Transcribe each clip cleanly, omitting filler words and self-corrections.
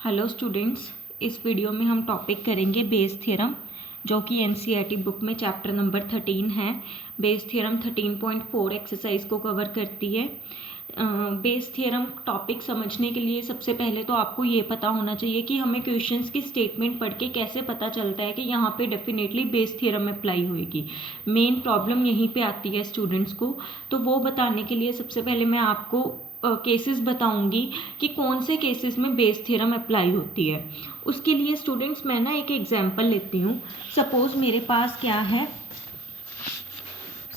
Hello students, इस video में हम टॉपिक करेंगे बेस थ्योरम, जो कि एनसीईआरटी बुक में चैप्टर नंबर 13 है। बेस थ्योरम 13.4 एक्सरसाइज को कवर करती है। बेस थ्योरम टॉपिक समझने के लिए सबसे पहले तो आपको ये पता होना चाहिए कि हमें क्वेश्चंस की स्टेटमेंट पढ़ के कैसे पता चलता है कि यहाँ पे डेफिनेटली बेस थ्योरम अप्लाई होएगी। मेन प्रॉब्लम यहीं पे आती है स्टूडेंट्स को, तो वो बताने के लिए सबसे पहले मैं आपको केसेस बताऊंगी कि कौन से केसेस में बेस थ्योरम अप्लाई होती है। उसके लिए स्टूडेंट्स मैं ना एक एग्जांपल लेती हूँ। सपोज मेरे पास क्या है,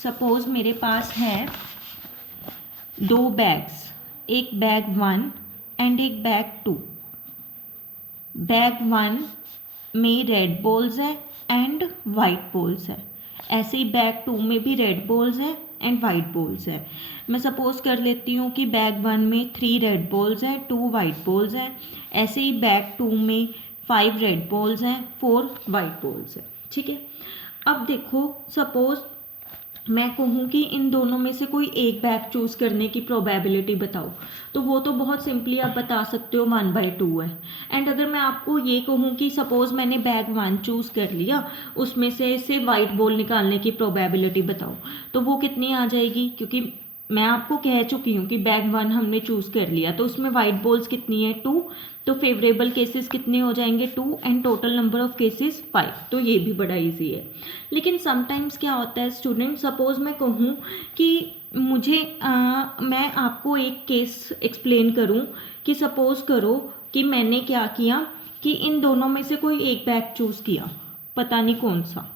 सपोज मेरे पास है दो बैग्स, एक बैग 1 एंड एक बैग 2। बैग 1 में रेड बॉल्स है एंड वाइट बॉल्स है। ऐसे ही बैग 2 में भी रेड बॉल्स है एंड वाइट बॉल्स है। मैं सपोज कर लेती हूँ कि बैग 1 में 3 रेड बॉल्स है, 2 वाइट बॉल्स है। ऐसे ही बैग 2 में 5 रेड बॉल्स हैं, 4 वाइट बॉल्स है। ठीक है, अब देखो सपोज मैं कहूँ कि इन दोनों में से कोई एक बैग चूज़ करने की प्रोबेबिलिटी बताओ, तो वो तो बहुत सिंपली आप बता सकते हो 1/2 है। एंड अगर मैं आपको ये कहूँ कि सपोज़ मैंने बैग 1 चूज़ कर लिया, उसमें से वाइट बॉल निकालने की प्रोबेबिलिटी बताओ, तो वो कितनी आ जाएगी? क्योंकि मैं आपको कह चुकी हूँ कि बैग 1 हमने चूज़ कर लिया, तो उसमें वाइट बॉल्स कितनी है? 2। तो फेवरेबल केसेस कितने हो जाएंगे? 2 and total number of cases 5। तो ये भी बड़ा इजी है। लेकिन समटाइम्स क्या होता है स्टूडेंट, सपोज मैं कहूँ कि मुझे मैं आपको एक केस एक्सप्लेन करूँ कि सपोज करो कि मैंने क्या किया कि इन दोनों में से कोई एक बैग चूज़ किया, पता नहीं कौन सा।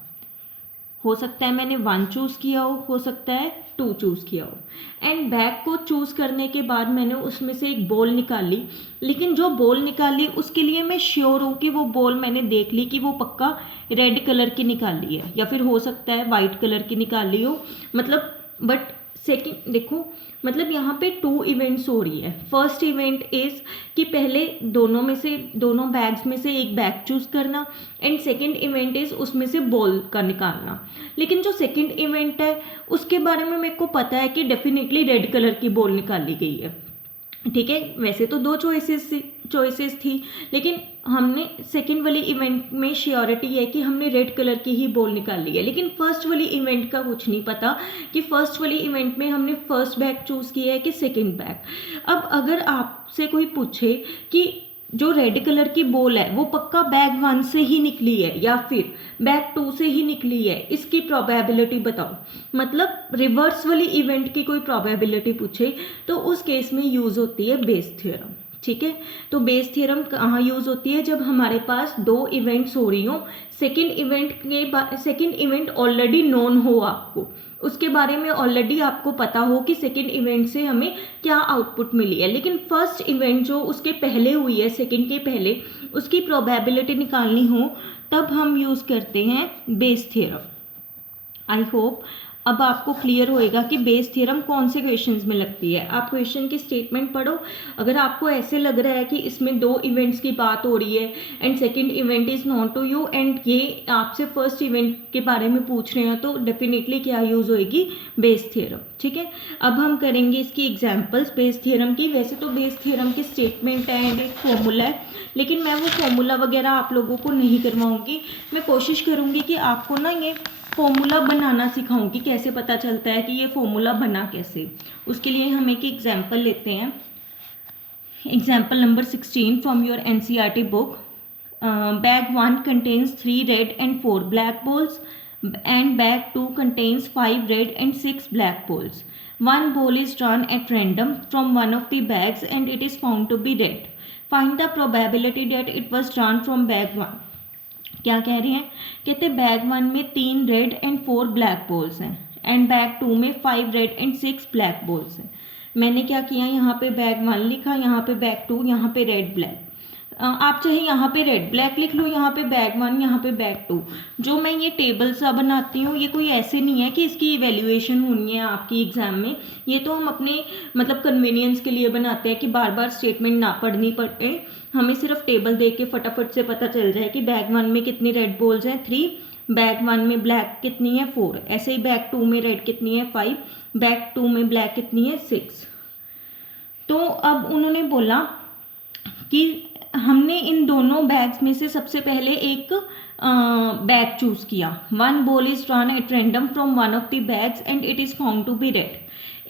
हो सकता है मैंने 1 चूज़ किया हो सकता है 2 चूज़ किया हो। एंड बैग को चूज़ करने के बाद मैंने उसमें से एक बॉल निकाली, लेकिन जो बॉल निकाली उसके लिए मैं श्योर हूँ कि वो बॉल मैंने देख ली कि वो पक्का रेड कलर की निकाली है, या फिर हो सकता है वाइट कलर की निकाली हो। मतलब बट सेकंड देखो, मतलब यहाँ पे 2 इवेंट्स हो रही है। फर्स्ट इवेंट इज कि पहले दोनों बैग्स में से एक बैग चूज करना, एंड सेकंड इवेंट इज उसमें से बॉल का निकालना। लेकिन जो सेकंड इवेंट है उसके बारे में मेरे को पता है कि डेफिनेटली रेड कलर की बॉल निकाली गई है। ठीक है, वैसे तो 2 चॉइसेस थी, लेकिन हमने सेकंड वाली इवेंट में श्योरिटी है कि हमने रेड कलर की ही बॉल निकाली है। लेकिन फर्स्ट वाली इवेंट का कुछ नहीं पता कि फर्स्ट वाली इवेंट में हमने फर्स्ट बैग चूज़ किया है कि सेकंड बैग। अब अगर आपसे कोई पूछे कि जो रेड कलर की बॉल है वो पक्का बैग 1 से ही निकली है या फिर बैग 2 से ही निकली है, इसकी प्रोबेबिलिटी बताओ। मतलब रिवर्स वाली इवेंट की कोई प्रोबेबिलिटी पूछे तो उस केस में यूज़ होती है बेस थ्योरम। ठीक है, तो बेस थ्योरम कहाँ यूज़ होती है? जब हमारे पास 2 इवेंट्स हो रही हो, सेकेंड इवेंट ऑलरेडी नोन हो आपको, उसके बारे में ऑलरेडी आपको पता हो कि सेकेंड इवेंट से हमें क्या आउटपुट मिली है, लेकिन फर्स्ट इवेंट जो उसके पहले हुई है, सेकेंड के पहले, उसकी प्रोबेबिलिटी निकालनी हो, तब हम यूज़ करते हैं बेस थ्योरम। आई होप अब आपको क्लियर होएगा कि बेस थ्योरम कौन से क्वेश्चंस में लगती है। आप क्वेश्चन की स्टेटमेंट पढ़ो, अगर आपको ऐसे लग रहा है कि इसमें 2 इवेंट्स की बात हो रही है and second event is not to you एंड ये आपसे फर्स्ट इवेंट के बारे में पूछ रहे हैं, तो डेफिनेटली क्या यूज़ होएगी? Bayes theorem. ठीक है, अब हम करेंगे इसकी एग्जाम्पल्स बेस थ्योरम की। वैसे तो बेस थ्योरम की स्टेटमेंट है एंड एक फॉर्मूला है, लेकिन मैं वो फॉर्मूला वगैरह आप लोगों को नहीं करवाऊँगी। मैं कोशिश करूँगी कि आपको ना ये फॉर्मूला बनाना सिखाऊंगी, कैसे पता चलता है कि ये फॉर्मूला बना कैसे। उसके लिए हम एक एग्जाम्पल लेते हैं। Example number 16 from your NCERT book. Bag 1 contains 3 red and 4 black balls and bag 2 contains 5 red and 6 black balls. One ball is drawn at random from one of the bags and it is found to be red. Find the probability that it was drawn from bag 1. क्या कह रही हैं? कहते bag 1 में 3 red and 4 black balls हैं and bag 2 में 5 red and 6 black balls हैं। मैंने क्या किया, यहाँ पे बैग 1 लिखा, यहाँ पे बैग 2, यहाँ पे रेड ब्लैक। आप चाहे यहाँ पे रेड ब्लैक लिख लो, यहाँ पे बैग 1, यहाँ पे बैग 2। जो मैं ये टेबल सा बनाती हूँ, ये कोई ऐसे नहीं है कि इसकी इवेल्युएशन होनी है आपकी एग्जाम में। ये तो हम अपने मतलब कन्वीनियंस के लिए बनाते हैं कि बार बार स्टेटमेंट ना पढ़नी पड़े, हमें सिर्फ टेबल देख के फटाफट से पता चल जाए कि बैग 1 में कितनी रेड बॉल्स हैं 3, बैग 1 में ब्लैक कितनी है 4, ऐसे ही बैग 2 में रेड कितनी है 5, बैग 2 में ब्लैक कितनी है 6। तो अब उन्होंने बोला कि हमने इन दोनों बैग्स में से सबसे पहले एक बैग चूज किया. One ball is drawn at random from one of the bags and it is found to be red.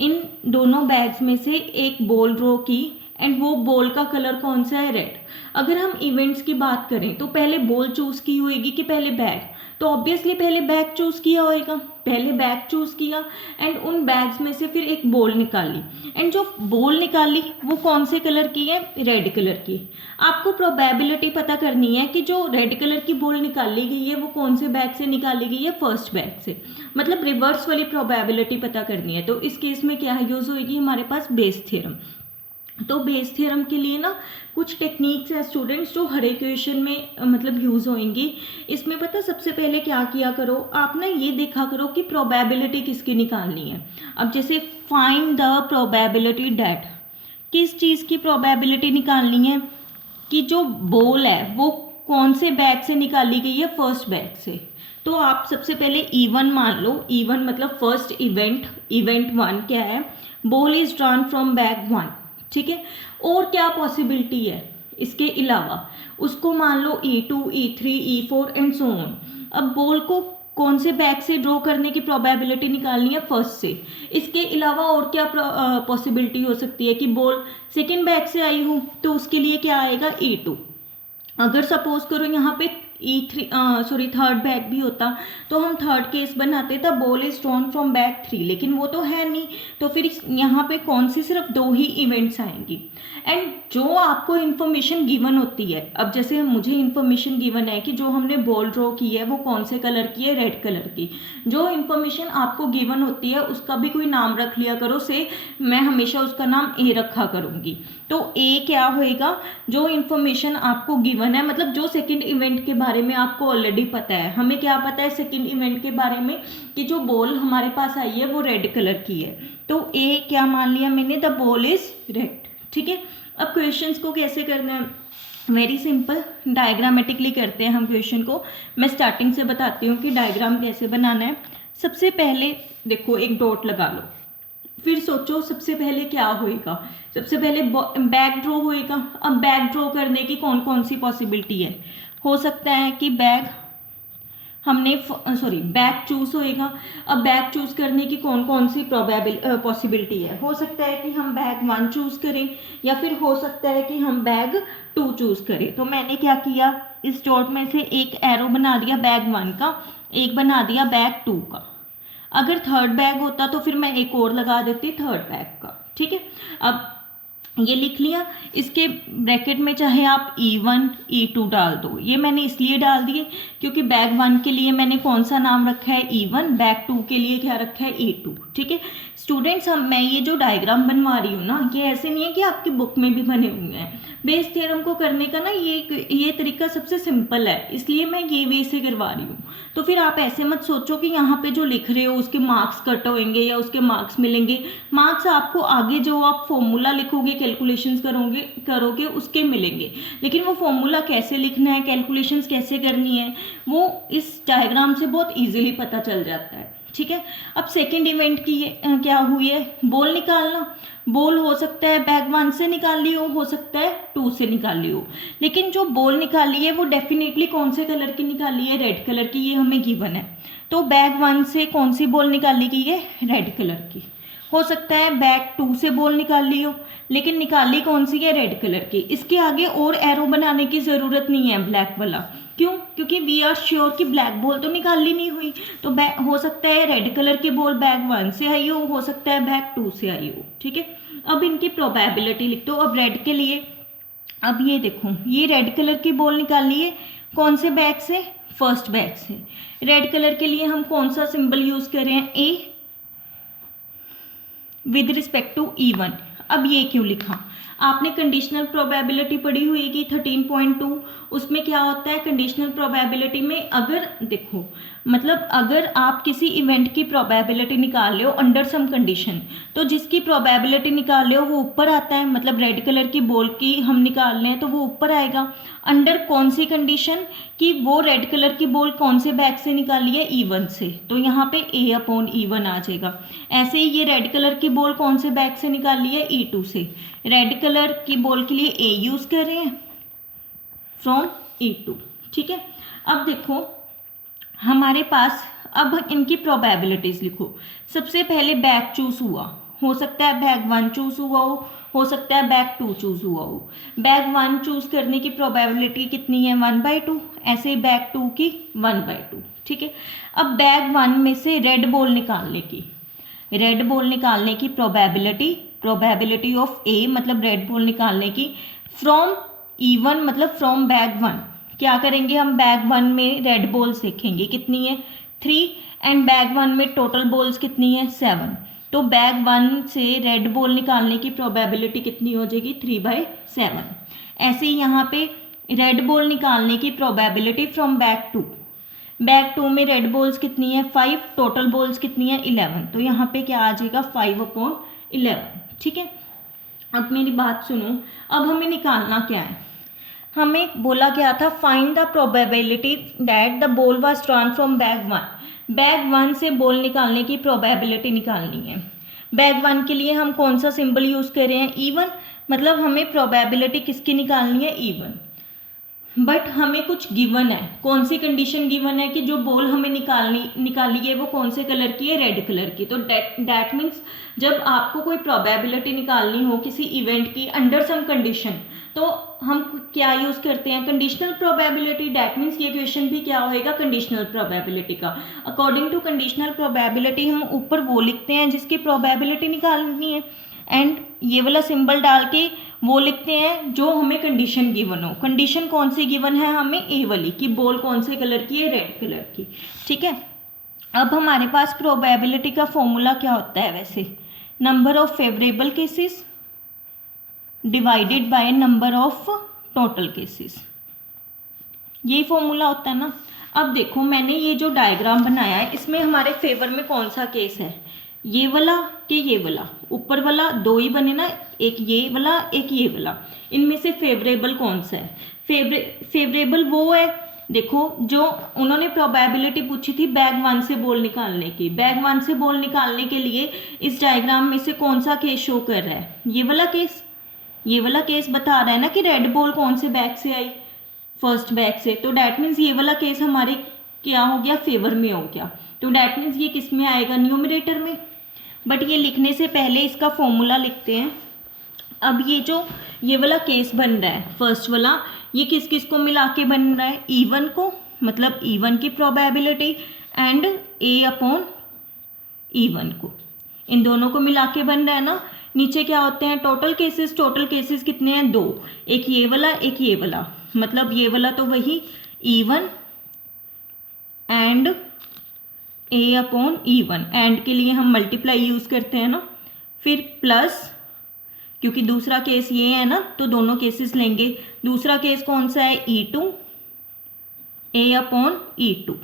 इन दोनों बैग्स में से एक बॉल ड्रॉ की एंड वो बॉल का कलर कौन सा है, रेड. अगर हम इवेंट्स की बात करें तो पहले बॉल चूज की होगी कि पहले बैग, तो ऑब्वियसली पहले बैग चूज किया होगा, पहले बैग चूज किया एंड उन बैग्स में से फिर एक बॉल निकाली एंड जो बॉल निकाली वो कौन से कलर की है, रेड कलर की. आपको प्रोबेबिलिटी पता करनी है कि जो रेड कलर की बॉल निकाली गई है वो कौन से बैग से निकाली गई है, फर्स्ट बैग से. मतलब रिवर्स वाली प्रोबेबिलिटी पता करनी है. तो इस केस में क्या यूज होगी हमारे पास, बेस थ्योरम. तो बेस थ्योरम के लिए ना कुछ टेक्निक्स है स्टूडेंट्स जो हर इक्वेशन में मतलब यूज़ होंगी. इसमें पता सबसे पहले क्या किया करो, आप ना ये देखा करो कि प्रोबेबिलिटी किसकी निकालनी है. अब जैसे फाइंड द प्रोबेबिलिटी डैट, किस चीज़ की प्रोबेबिलिटी निकालनी है कि जो बॉल है वो कौन से बैग से निकाली गई है, फर्स्ट बैग से. तो आप सबसे पहले E1 मान लो. E1 मतलब फर्स्ट इवेंट, इवेंट 1 क्या है, ball is drawn from bag 1. ठीक है. और क्या पॉसिबिलिटी है इसके अलावा, उसको मान लो E2, E3, E4 and so on. अब बॉल को कौन से बैग से ड्रॉ करने की प्रोबेबिलिटी निकालनी है, फर्स्ट से. इसके अलावा और क्या पॉसिबिलिटी हो सकती है कि बॉल सेकंड बैग से आई हो तो उसके लिए क्या आएगा, E2. अगर सपोज करो यहाँ पे थर्ड बैग भी होता तो हम थर्ड केस बनाते था, ball is drawn from bag 3, लेकिन वो तो है नहीं. तो फिर यहाँ पे कौन सी सिर्फ 2 ही इवेंट्स आएंगी. एंड जो आपको इन्फॉर्मेशन गिवन होती है, अब जैसे मुझे इन्फॉर्मेशन गिवन है कि जो हमने बॉल ड्रॉ की है वो कौन से कलर की है, रेड कलर की. जो इन्फॉर्मेशन आपको गिवन होती है उसका भी कोई नाम रख लिया करो. से मैं हमेशा उसका नाम ए रखा करूँगी. तो ए क्या होएगा, जो इन्फॉर्मेशन आपको गिवन है, मतलब जो सेकंड इवेंट के बारे में आपको ऑलरेडी पता है. हमें क्या पता है सेकंड इवेंट के बारे में कि जो बॉल हमारे पास आई है वो रेड कलर की है. तो ए क्या मान लिया मैंने, द बॉल इज रेड. ठीक है. अब क्वेश्चंस को कैसे करना है, वेरी सिंपल, डायग्रामेटिकली करते हैं हम क्वेश्चन को. मैं स्टार्टिंग से बताती हूँ कि डायग्राम कैसे बनाना है. सबसे पहले देखो एक डॉट लगा लो, फिर सोचो सबसे पहले क्या होएगा. सबसे पहले बैग ड्रॉ होएगा. अब बैग ड्रॉ करने की कौन कौन सी पॉसिबिलिटी है, हो सकता है कि बैग बैग चूज होएगा. अब बैग चूज करने की कौन कौन सी पॉसिबिलिटी है, हो सकता है कि हम बैग 1 चूज करें या फिर हो सकता है कि हम बैग 2 चूज करें. तो मैंने क्या किया, इस डॉट में से एक एरो बना दिया बैग 1 का, एक बना दिया बैग 2 का. अगर थर्ड बैग होता तो फिर मैं एक और लगा देती थर्ड बैग का. ठीक है. अब ये लिख लिया. इसके ब्रैकेट में चाहे आप E1, E2 डाल दो. ये मैंने इसलिए डाल दिए क्योंकि बैग 1 के लिए मैंने कौन सा नाम रखा है, E1. बैग 2 के लिए क्या रखा है, E2. ठीक है स्टूडेंट्स, मैं ये जो डायग्राम बनवा रही हूँ ना, ये ऐसे नहीं है कि आपकी बुक में भी बने हुए हैं. बेस थ्योरम को करने का ना ये तरीका सबसे सिंपल है, इसलिए मैं ये वे से करवा रही हूँ. तो फिर आप ऐसे मत सोचो कि यहाँ पे जो लिख रहे हो उसके मार्क्स कट होंगे या उसके मार्क्स मिलेंगे. मार्क्स आपको आगे जो आप फॉर्मूला लिखोगे, कैलकुलेशंस करोगे उसके मिलेंगे. लेकिन वो फॉर्मूला कैसे लिखना है, कैलकुलेशंस कैसे करनी है, वो इस डायग्राम से बहुत ईजिली पता चल जाता है. ठीक है. अब सेकेंड इवेंट की क्या हुई है, बॉल निकालना. बॉल हो सकता है बैग 1 से निकाली हो सकता है 2 से निकाली हो. लेकिन जो बॉल निकाली है वो डेफिनेटली कौन से कलर की निकाली है, रेड कलर की. ये हमें गिवन है. तो बैग 1 से कौन सी बॉल निकाली गई है, रेड कलर की. हो सकता है बैग 2 से बॉल निकाली हो, लेकिन निकाली कौन सी है, रेड कलर की. इसके आगे और एरो बनाने की ज़रूरत नहीं है ब्लैक वाला. क्यों, क्योंकि वी आर श्योर कि ब्लैक बॉल तो निकाली नहीं हुई. तो हो सकता है रेड कलर की बॉल बैग 1 से आई हो सकता है बैग 2 से आई हो. ठीक है. अब इनकी प्रोबेबिलिटी लिख दो. अब रेड के लिए, अब ये देखो, ये रेड कलर की बॉल निकाली है कौन से बैग से, फर्स्ट बैग से. रेड कलर के लिए हम कौन सा सिंबल यूज कर रहे हैं, ए विद रिस्पेक्ट टू E1. अब ये क्यों लिखा, आपने कंडीशनल प्रोबेबिलिटी पढ़ी हुई 13.2. उसमें क्या होता है, कंडीशनल प्रोबेबिलिटी में अगर देखो, मतलब अगर आप किसी इवेंट की प्रोबेबिलिटी निकाल रहे हो अंडर सम कंडीशन, तो जिसकी प्रोबेबिलिटी निकाल रहे हो वो ऊपर आता है. मतलब रेड कलर की बॉल की हम निकाल रहे हैं तो वो ऊपर आएगा. अंडर कौन सी कंडीशन, कि वो रेड कलर की बॉल कौन से बैग से निकाली है, E1 से. तो यहाँ पे A/E1 आ जाएगा. ऐसे ही ये रेड कलर की बॉल कौन से बैग से निकाली है, E2 से. रेड कलर की बॉल के लिए A यूज़ कर रहे हैं, फ्रॉम E2। ठीक है, अब देखो हमारे पास, अब इनकी प्रोबेबिलिटीज लिखो। सबसे पहले बैग चूज हुआ, हो सकता है बैग 1 चूज हुआ हो सकता है बैग 2 चूज हुआ हो। बैग 1 चूज करने की प्रोबेबिलिटी कितनी है 1/2, ऐसे ही बैग 2 की 1/2। ठीक है, अब बैग 1 में से रेड बॉल निकालने की प्रोबेबिलिटी ऑफ ए मतलब रेड बॉल निकालने की फ्रॉम E1 मतलब फ्रॉम बैग 1। क्या करेंगे हम, बैग 1 में रेड बॉल्स देखेंगे कितनी है 3, एंड बैग 1 में टोटल बॉल्स कितनी है 7। तो बैग 1 से रेड बॉल निकालने की प्रोबेबिलिटी कितनी हो जाएगी 3/7। ऐसे ही यहाँ पे रेड बॉल निकालने की प्रोबेबिलिटी फ्रॉम बैग 2 में रेड बॉल्स कितनी है 5, टोटल बॉल्स कितनी है 11। तो यहाँ पे क्या आ जाएगा 5/11। ठीक है, अब मेरी बात सुनो, अब हमें निकालना क्या है, हमें बोला क्या था, find the probability that the ball was thrown from bag 1। Bag 1 से बॉल निकालने की प्रोबेबिलिटी निकालनी है। बैग 1 के लिए हम कौन सा सिंबल यूज़ कर रहे हैं E1, मतलब हमें प्रोबेबिलिटी किसकी निकालनी है E1। बट हमें कुछ गिवन है, कौन सी कंडीशन गिवन है कि जो बॉल हमें निकाली है वो कौन से कलर की है, रेड कलर की। तो दैट मीन्स जब आपको कोई प्रोबेबिलिटी निकालनी हो किसी इवेंट की अंडर सम कंडीशन, तो हम क्या यूज़ करते हैं, कंडीशनल प्रोबेबिलिटी। दैट मीन्स ये क्वेश्चन भी क्या होएगा, कंडीशनल प्रोबेबिलिटी का। अकॉर्डिंग टू कंडीशनल प्रोबेबिलिटी हम ऊपर वो लिखते हैं जिसकी प्रोबेबिलिटी निकालनी है, एंड ये वाला सिंबल डाल के वो लिखते हैं जो हमें कंडीशन गिवन हो। कंडीशन कौन सी गिवन है हमें, ए वाली, कि बॉल कौन से कलर की है, रेड कलर की। ठीक है, अब हमारे पास प्रोबेबिलिटी का फॉर्मूला क्या होता है वैसे, number of favourable cases divided by number of total cases, ये फॉर्मूला होता है ना। अब देखो मैंने ये जो डायग्राम बनाया है इसमें हमारे फेवर में कौन सा केस है, ये वाला कि ये वाला, ऊपर वाला दो ही बने ना, एक ये वाला एक ये वाला, इनमें से फेवरेबल कौन सा है, फेवरेबल वो है, देखो जो उन्होंने प्रोबेबिलिटी पूछी थी बैग 1 से बॉल निकालने की। बैग 1 से बॉल निकालने के लिए इस डायग्राम में से कौन सा केस शो कर रहा है, ये वाला केस बता रहा है ना कि रेड बॉल कौन से बैग से आई, फर्स्ट बैग से। तो डैट मीन्स ये वाला केस हमारे क्या हो गया, फेवर में हो गया। तो डैट मीन्स ये किस में आएगा, न्यूमरेटर में। बट ये लिखने से पहले इसका फॉर्मूला लिखते हैं। अब ये वाला केस बन रहा है फर्स्ट वाला, ये किस किस को मिला के बन रहा है, E1 को, मतलब E1 की प्रोबेबिलिटी एंड A/E1 को, इन दोनों को मिला के बन रहा है ना। नीचे क्या होते हैं टोटल केसेस कितने हैं 2, एक ये वाला, मतलब ये वाला तो वही E1 एंड A/E1, एंड के लिए हम मल्टीप्लाई यूज़ करते हैं ना, फिर प्लस, क्योंकि दूसरा केस ये है ना तो दोनों केसेस लेंगे। दूसरा केस कौन सा है, E2 A/E2।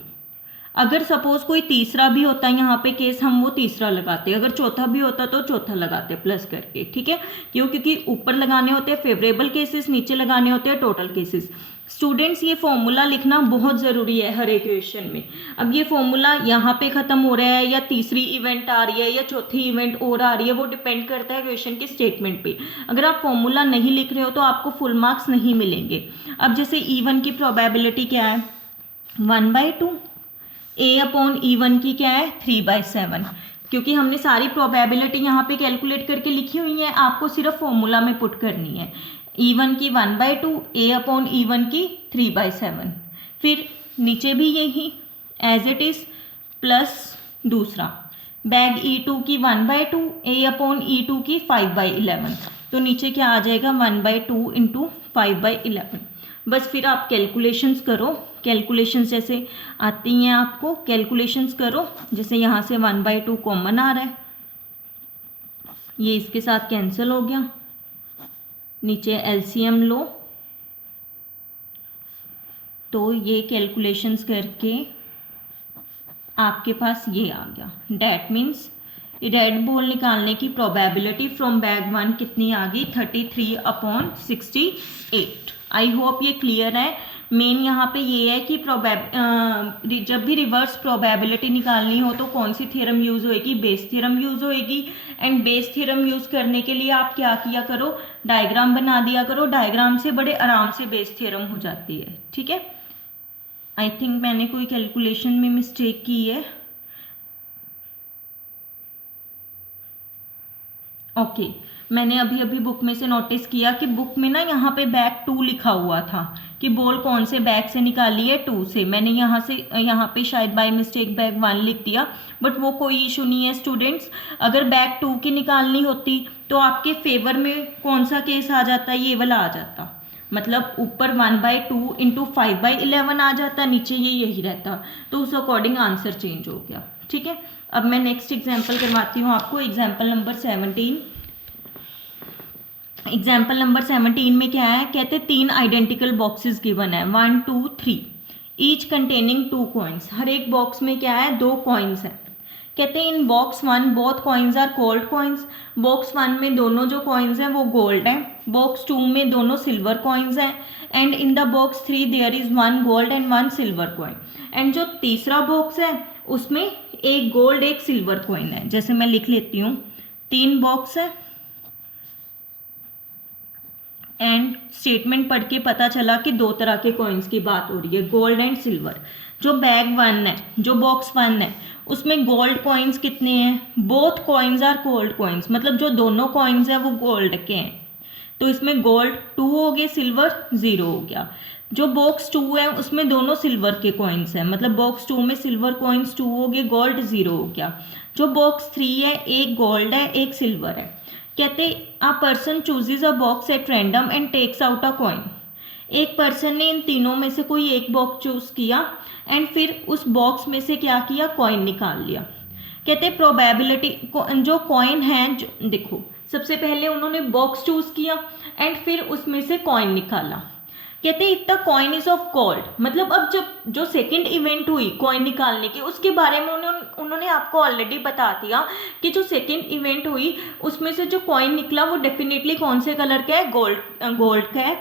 अगर सपोज कोई तीसरा भी होता है यहाँ पे केस, हम वो तीसरा लगाते, अगर चौथा भी होता तो चौथा लगाते प्लस करके। ठीक है, क्योंकि ऊपर लगाने होते हैं फेवरेबल केसेस, नीचे लगाने होते हैं टोटल केसेस। स्टूडेंट्स ये फॉर्मूला लिखना बहुत ज़रूरी है हर एक क्वेश्चन में। अब ये फॉर्मूला यहाँ पे ख़त्म हो रहा है या तीसरी इवेंट आ रही है या चौथी इवेंट और आ रही है, वो डिपेंड करता है क्वेश्चन के स्टेटमेंट पे। अगर आप फॉर्मूला नहीं लिख रहे हो तो आपको फुल मार्क्स नहीं मिलेंगे। अब जैसे E1 की प्रोबेबिलिटी क्या है 1/2, A/E1 की क्या है 3/7, क्योंकि हमने सारी प्रोबेबिलिटी यहाँ पे कैलकुलेट करके लिखी हुई है, आपको सिर्फ फॉर्मूला में पुट करनी है। E1 की 1/2, A/E1 की 3/7, फिर नीचे भी यही एज इट इज़, प्लस दूसरा बैग E2 की 1/2, A/E2 की 5/11। तो नीचे क्या आ जाएगा 1/2 इंटू 5/11। बस फिर आप कैलकुलेशंस करो, कैलकुलेशंस जैसे आती हैं आपको, कैलकुलेशंस करो। जैसे यहाँ से 1/2 कॉमन आ रहा है, ये इसके साथ कैंसिल हो गया, नीचे एलसीएम लो, तो ये कैलकुलेशंस करके आपके पास ये आ गया। डैट मीन्स रेड बॉल निकालने की प्रोबेबिलिटी फ्रॉम बैग 1 कितनी आ गई 33/68। आई होप ये क्लियर है। मेन यहाँ पे ये है कि जब भी रिवर्स प्रोबेबिलिटी निकालनी हो तो कौन सी थ्योरम यूज होएगी, बेस थ्योरम यूज होएगी। एंड बेस थ्योरम यूज करने के लिए आप क्या किया करो, डायग्राम बना दिया करो, डायग्राम से बड़े आराम से बेस थ्योरम हो जाती है। ठीक है, आई थिंक मैंने कोई कैलकुलेशन में मिस्टेक की है। ओके, मैंने अभी अभी बुक में से नोटिस किया कि बुक में ना यहाँ पे बैक 2 लिखा हुआ था कि बॉल कौन से बैग से निकाली है, 2 से। मैंने यहाँ पे शायद बाय मिस्टेक बैग 1 लिख दिया, बट वो कोई इशू नहीं है स्टूडेंट्स। अगर बैग 2 की निकालनी होती तो आपके फेवर में कौन सा केस आ जाता, ये वाला आ जाता, मतलब ऊपर 1/2 इंटू 5/11 आ जाता, नीचे ये यही रहता, तो उस अकॉर्डिंग आंसर चेंज हो गया। ठीक है, अब मैं नेक्स्ट एग्जाम्पल करवाती हूँ आपको, एग्जाम्पल नंबर 17। एग्जाम्पल नंबर 17 में क्या है, कहते 3 आइडेंटिकल बॉक्सेस गिवन है, 1 2 3, ईच कंटेनिंग 2 कॉइन्स। हर एक बॉक्स में क्या है, 2 कॉइन्स है। कहते हैं in box 1 both coins are gold coins. Box 1 में दोनों जो कॉइन्स हैं वो गोल्ड है, बॉक्स 2 में दोनों सिल्वर कॉइन्स हैं। And in the box 3 there is 1 gold and 1 silver coin. And जो तीसरा बॉक्स है उसमें एक गोल्ड एक सिल्वर कॉइन है। जैसे मैं लिख लेती हूँ, 3 बॉक्स है एंड स्टेटमेंट पढ़ के पता चला कि 2 तरह के कॉइन्स की बात हो रही है, गोल्ड एंड सिल्वर। जो बैग 1 है, जो बॉक्स 1 है, उसमें गोल्ड कॉइन्स कितने हैं, both coins are gold coins, मतलब जो दोनों कॉइन्स हैं वो गोल्ड के हैं, तो इसमें गोल्ड 2 हो गए, सिल्वर 0 हो गया। जो बॉक्स 2 है उसमें दोनों सिल्वर के कॉइन्स हैं, मतलब बॉक्स 2 में सिल्वर कॉइन्स 2 हो गए, गोल्ड 0 हो गया। जो बॉक्स 3 है, एक गोल्ड है एक सिल्वर है। कहते a person chooses a box at random and takes out a coin. एक पर्सन ने इन तीनों में से कोई एक बॉक्स चूज किया एंड फिर उस बॉक्स में से क्या किया, कॉइन निकाल लिया। कहते प्रोबेबिलिटी, जो कॉइन है, देखो सबसे पहले उन्होंने बॉक्स चूज किया एंड फिर उसमें से कॉइन निकाला। कहते if the coin is of gold, मतलब अब जब जो सेकंड इवेंट हुई कॉइन निकालने की, उसके बारे में उन्होंने आपको ऑलरेडी बता दिया कि जो सेकंड इवेंट हुई उसमें से जो कॉइन निकला वो डेफिनेटली कौन से कलर का है, गोल्ड का है।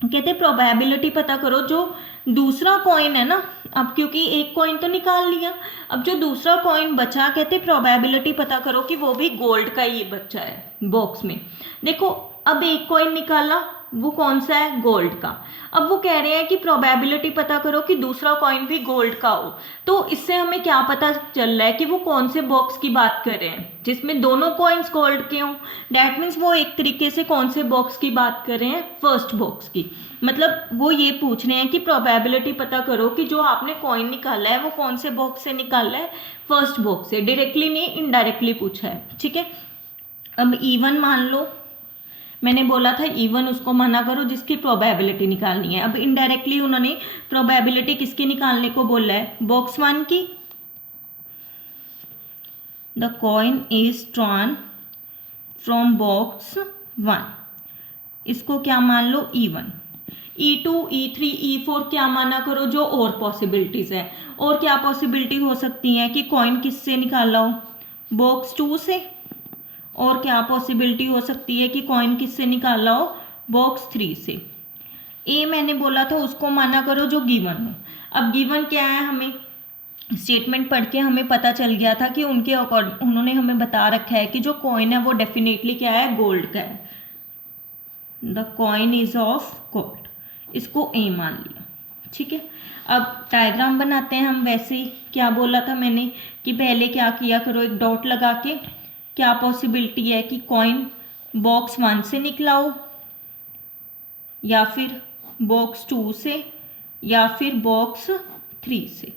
कहते प्रोबेबिलिटी पता करो, जो दूसरा कॉइन है ना, अब क्योंकि एक कॉइन तो निकाल लिया, अब जो दूसरा कॉइन बचा, कहते प्रोबेबिलिटी पता करो कि वो भी गोल्ड का ही बचा है बॉक्स में। देखो अब एक कॉइन निकाला, वो कौन सा है, गोल्ड का। अब वो कह रहे हैं कि प्रोबेबिलिटी पता करो कि दूसरा कॉइन भी गोल्ड का हो, तो इससे हमें क्या पता चल रहा है कि वो कौन से बॉक्स की बात कर रहे हैं जिसमें दोनों कॉइन्स गोल्ड के हों। डैट मीन्स वो एक तरीके से कौन से बॉक्स की बात कर रहे हैं, फर्स्ट बॉक्स की। मतलब वो ये पूछ रहे हैं कि प्रोबेबिलिटी पता करो कि जो आपने कॉइन निकाला है वो कौन से बॉक्स से निकाला है, फर्स्ट बॉक्स से। डायरेक्टली नहीं, इनडायरेक्टली पूछा है। ठीक है, अब इवन मान लो, मैंने बोला था इवन उसको माना करो जिसकी प्रोबेबिलिटी निकालनी है। अब इनडायरेक्टली उन्होंने प्रोबेबिलिटी किसकी निकालने को बोला है, बॉक्स 1 की। The coin is drawn from box 1, इसको क्या मान लो, E1। E2 E3 E4 क्या माना करो, जो और पॉसिबिलिटीज है। और क्या पॉसिबिलिटी हो सकती है कि कॉइन किससे निकाला हो, बॉक्स 2 से। और क्या पॉसिबिलिटी हो सकती है कि कॉइन किससे निकाला हो, बॉक्स 3 से। ए मैंने बोला था उसको माना करो जो गिवन हो। अब गिवन क्या है, हमें स्टेटमेंट पढ़ के हमें पता चल गया था कि उनके अकॉर्डिंग उन्होंने हमें बता रखा है कि जो कॉइन है वो डेफिनेटली क्या है, गोल्ड का है। The coin is of gold, इसको ए मान लिया। ठीक है, अब डायग्राम बनाते हैं हम। वैसे ही क्या बोला था मैंने कि पहले क्या किया करो, एक डॉट लगा के क्या पॉसिबिलिटी है कि कॉइन बॉक्स 1 से निकला हो, या फिर बॉक्स 2 से, या फिर बॉक्स 3 से।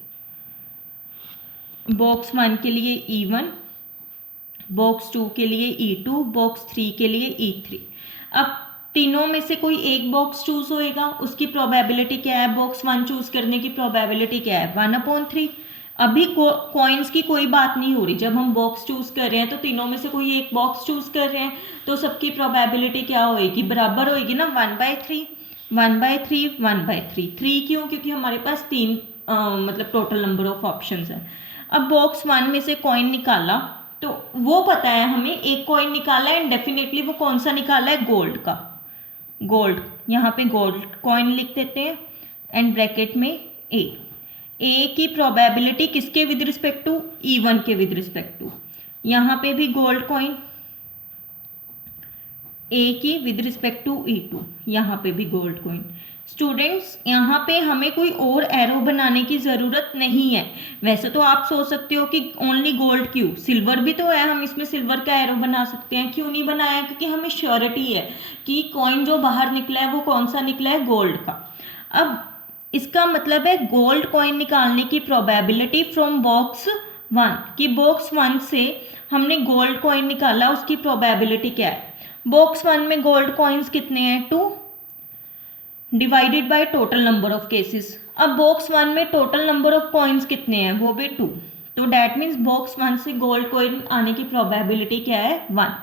बॉक्स 1 के लिए E1, बॉक्स 2 के लिए E2, बॉक्स 3 के लिए E3। अब तीनों में से कोई एक बॉक्स चूज होएगा, उसकी प्रोबेबिलिटी क्या है, बॉक्स 1 चूज करने की प्रोबेबिलिटी क्या है, 1/3। अभी कॉइन्स की कोई बात नहीं हो रही, जब हम बॉक्स चूज कर रहे हैं तो तीनों में से कोई एक बॉक्स चूज कर रहे हैं, तो सबकी प्रोबेबिलिटी क्या होएगी, बराबर होएगी ना, 1/3 1/3 1/3। 3 क्यों, क्योंकि हमारे पास 3 मतलब टोटल नंबर ऑफ ऑप्शंस है। अब बॉक्स 1 में से कॉइन निकाला, तो वो पता है हमें, एक कॉइन निकाला है एंड डेफिनेटली वो कौन सा निकाला है, गोल्ड का। गोल्ड, यहाँ पे गोल्ड कॉइन लिख देते हैं। एंड ब्रैकेट में ए की प्रोबेबिलिटी किसके विद रिस्पेक्ट टू, E1 के विद रिस्पेक्ट टू, यहाँ पे भी गोल्ड कॉइन ए की विद रिस्पेक्ट टू E2, यहाँ पे भी गोल्ड कॉइन। स्टूडेंट्स यहाँ पे हमें कोई और एरो बनाने की ज़रूरत नहीं है। वैसे तो आप सोच सकते हो कि ओनली गोल्ड क्यों, सिल्वर भी तो है, हम इसमें सिल्वर का एरो बना सकते हैं। क्यों नहीं बनाया, क्योंकि हमें श्योरिटी है कि कॉइन जो बाहर निकला है वो कौन सा निकला है, गोल्ड का। अब इसका मतलब है गोल्ड कॉइन निकालने की प्रोबेबिलिटी फ्रॉम बॉक्स 1, कि बॉक्स 1 से हमने गोल्ड कॉइन निकाला, उसकी प्रोबेबिलिटी क्या है। बॉक्स 1 में गोल्ड कॉइन्स कितने हैं, 2 divided by total number of cases. अब बॉक्स 1 में टोटल नंबर ऑफ कॉइन्स कितने हैं, वो भी 2, तो डैट मीन्स बॉक्स 1 से गोल्ड कॉइन आने की प्रोबेबिलिटी क्या है, 1।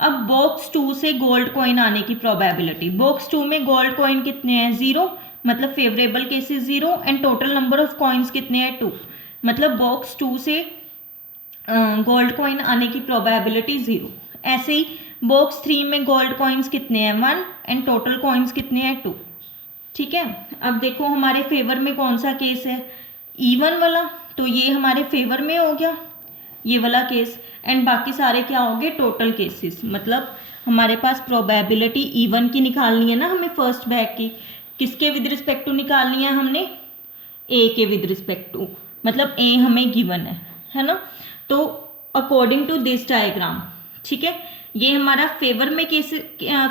अब बॉक्स 2 से गोल्ड कॉइन आने की प्रोबेबिलिटी, बॉक्स 2 में गोल्ड कॉइन कितने हैं, 0, मतलब favourable cases 0, and total number of coins कितने हैं, 2, मतलब बॉक्स 2 से गोल्ड कॉइन आने की प्रोबेबिलिटी 0। ऐसे ही बॉक्स 3 में गोल्ड कॉइन्स कितने हैं, 1, एंड टोटल कॉइन्स कितने हैं, 2। ठीक है, अब देखो हमारे फेवर में कौन सा केस है, E1 वाला, तो ये हमारे फेवर में हो गया ये वाला केस, एंड बाकी सारे क्या हो गए, टोटल केसेस। मतलब हमारे पास प्रोबेबिलिटी E1 की निकालनी है ना हमें, फर्स्ट बैग की, किसके विद रिस्पेक्ट टू निकालनी है हमने, ए के विद रिस्पेक्ट टू, मतलब ए हमें गिवन है ना। तो अकॉर्डिंग टू दिस डायग्राम, ठीक है, ये हमारा फेवर में केस,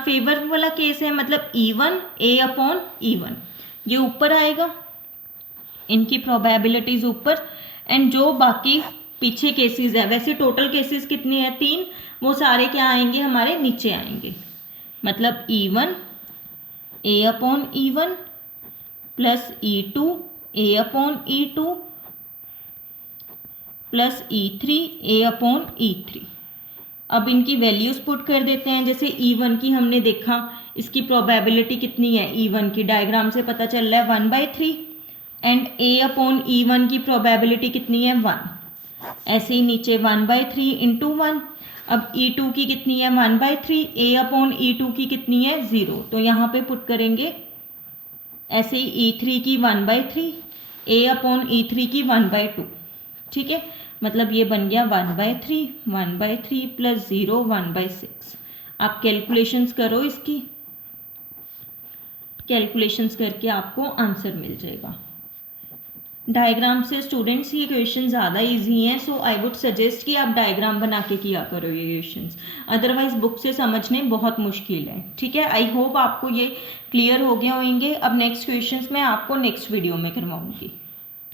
फेवर वाला केस है, मतलब E1 A/E1, ये ऊपर आएगा, इनकी प्रोबेबिलिटीज ऊपर, एंड जो बाकी पीछे केसेस है, वैसे टोटल केसेस कितने हैं, 3, वो सारे क्या आएंगे, हमारे नीचे आएंगे। मतलब E1 A/E1 plus E2 A/E2 plus E3 A/E3। अब इनकी वैल्यूज पुट कर देते हैं। जैसे E1 की हमने देखा, इसकी प्रोबेबिलिटी कितनी है, E1 की डायग्राम से पता चल रहा है 1/3, एंड A/E1 की प्रोबेबिलिटी कितनी है, 1। ऐसे ही नीचे 1/3 इंटू 1। अब E2 की कितनी है, 1/3, A/E2 की कितनी है, 0, तो यहाँ पे पुट करेंगे। ऐसे ही E3 की 1/3, A/E3 की 1/2, ठीक है, मतलब ये बन गया 1/3 प्लस 0 1/6। आप कैलकुलेशंस करो, इसकी कैलकुलेशंस करके आपको आंसर मिल जाएगा। डायग्राम से स्टूडेंट्स ये क्वेश्चन ज़्यादा इजी हैं, सो आई वुड सजेस्ट कि आप डायग्राम बना के किया करो ये क्वेश्चंस, अदरवाइज बुक से समझने बहुत मुश्किल है। ठीक है, आई होप आपको ये क्लियर हो गए होंगे। अब नेक्स्ट क्वेश्चंस मैं आपको नेक्स्ट वीडियो में करवाऊंगी।